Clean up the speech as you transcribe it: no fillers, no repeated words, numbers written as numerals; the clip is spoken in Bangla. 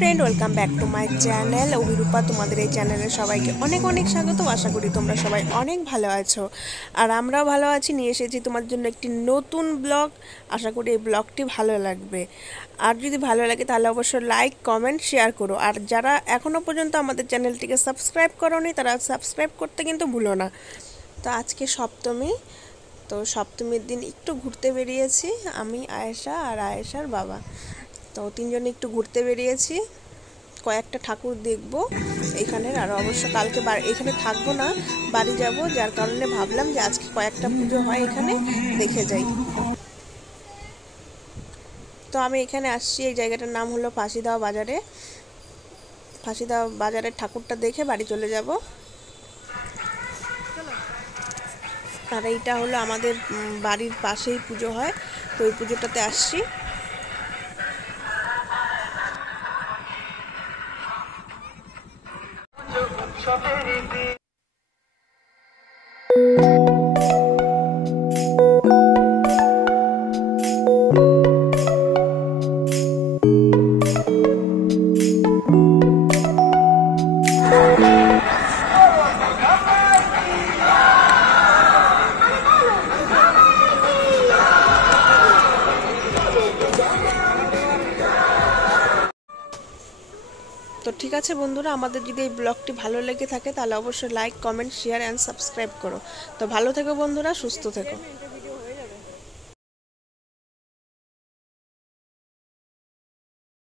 Friend, welcome back to my channel Abhirupa. তোমাদের এই চ্যানেলে সবাইকে অনেক অনেক স্বাগত। আশা করি তোমরা সবাই অনেক ভালো আছো, আর আমরাও ভালো আছি। নিয়ে এসেছি তোমার জন্য একটি নতুন ব্লগ। আশা করি এই ব্লগটি ভালো লাগবে, আর যদি ভালো লাগে তাহলে অবশ্যই লাইক, কমেন্ট, শেয়ার করো। আর যারা এখনও পর্যন্ত আমাদের চ্যানেলটিকে সাবস্ক্রাইব করোনি তারা সাবস্ক্রাইব করতে কিন্তু ভুলো না। তো আজকে সপ্তমী, তো সপ্তমীর দিন একটু ঘুরতে বেরিয়েছি আমি, আয়েশা আর আয়েশার বাবা। তো তিনজনে একটু ঘুরতে বেরিয়েছি, কয়েকটা ঠাকুর দেখব এখানের। আর অবশ্য কালকে এখানে থাকবো না, বাড়ি যাব, যার কারণে ভাবলাম যে আজকে কয়েকটা পুজো হয় এখানে, দেখে যাই। তো আমি এখানে আসছি, এই জায়গাটার নাম হলো ফাঁসিদাও বাজারে। ফাঁসিদাও বাজারের ঠাকুরটা দেখে বাড়ি চলে যাব। আর এইটা হলো আমাদের বাড়ির পাশেই পুজো হয়, তো ওই পুজোটাতে আসছি। তো ঠিক আছে বন্ধুরা, আমাদের যদি এই ব্লগটি ভালো লেগে থাকে তাহলে অবশ্যই like, comment, share and subscribe করো। তো ভালো থেকো বন্ধুরা, সুস্থ থেকো।